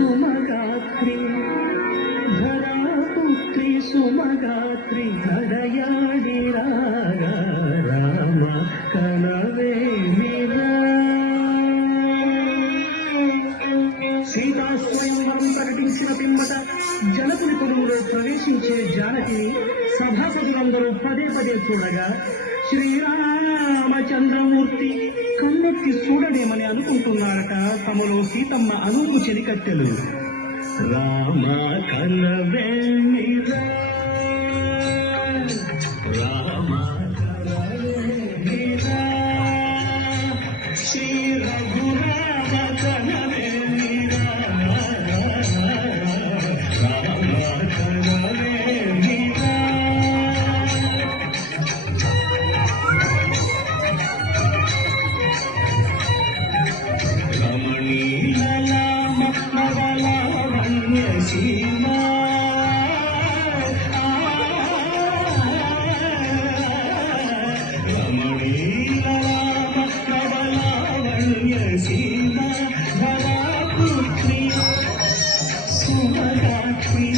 సుమగాత్రి ధరాపుత్రి సుమగాత్రి నడయాడి రాగా రామ కనవే సీతా స్వయంవరం ప్రకటించిన పిమ్మట జనకుని కొలువులో ప్రవేశించే జానకిని సభాసదులందరూ పదే పదే చూడగా శ్రీరామచంద్రమూర్తి కన్నెత్తి చూడడేమని అనుకుంటున్నారట తమలో సీతమ్మ అనువు చెలికత్తెలు. రామ కనవేమిరా రామ కనవేమిరా శ్రీ రఘురామ కనవేమిరా రామ కనవేమిరా. రమణీలలామ నవలావణ్య సీమా రమణీలలామ నవలావణ్య సీమా ధరాపుత్రి సుమగాత్రి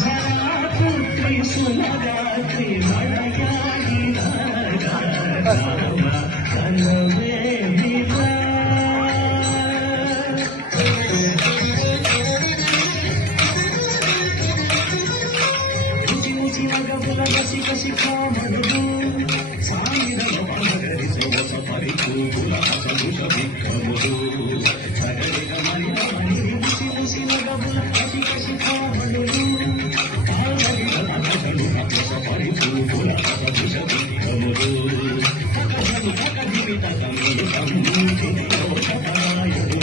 ధరాపుత్రి సుమగాత్రి నడయాడి రామ కనవే శిఖామణుడు సాయిరల పనగరి సోస పరిపూల సముష విక్రముడు సగరిగ మణి ముసి ముసి నగబుల కసిక శిఖామణుడు పాలరిల నగలు నగస పరిపూల సముష విక్రముడు సగజలు సగజివిత తమ్ముడు సమ్ముడు సతాయుడు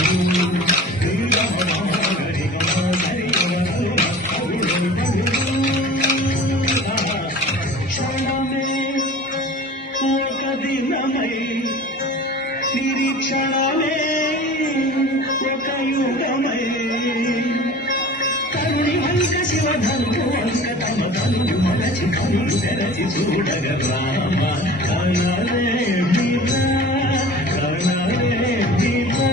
నిరీక్షణమే ఒక యుగమై కరుణి వంక శివధను వంక తమ తను మలచి కనులు తెరచి చూడగ రామ కనలే బిరా కనలే బిరా.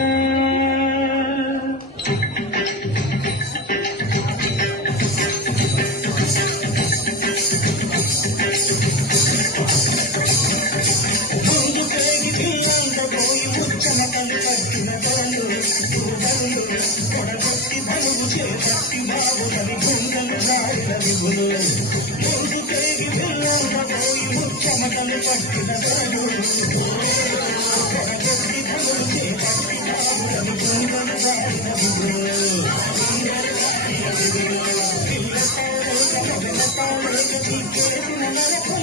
కొడగొట్టి బలుగు చేపట్టి బాబులని గుండెలు దారినది గురు ముందు కేగి పిల్లపోయి ముచ్చమటలు పట్టిన బరుడు కొడగొట్టి బలుగు చేపట్టి బాబులని గుండెలు దారినది గురు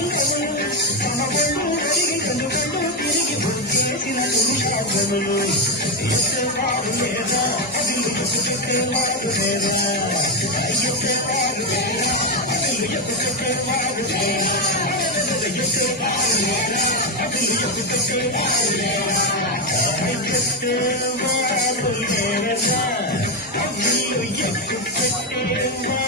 తమ బళ్ళు తిరిగి కనుగళ్ళు తిరిగి బుద్ధేసిన దుర్శాసనులు ఎత్తేవారు లేదా అదిలు ఎత్తుకెత్తేవారు లేదా ఎత్తేవారు లేదా అదిలు ఎత్తుకెత్తేవారు లేదా ఎత్తేవారు లేదా అదిలు ఎత్తుకెత్తేవారు లేదా ఎత్తేవారు లేదా అదిలు ఎత్తుకెత్తేవారు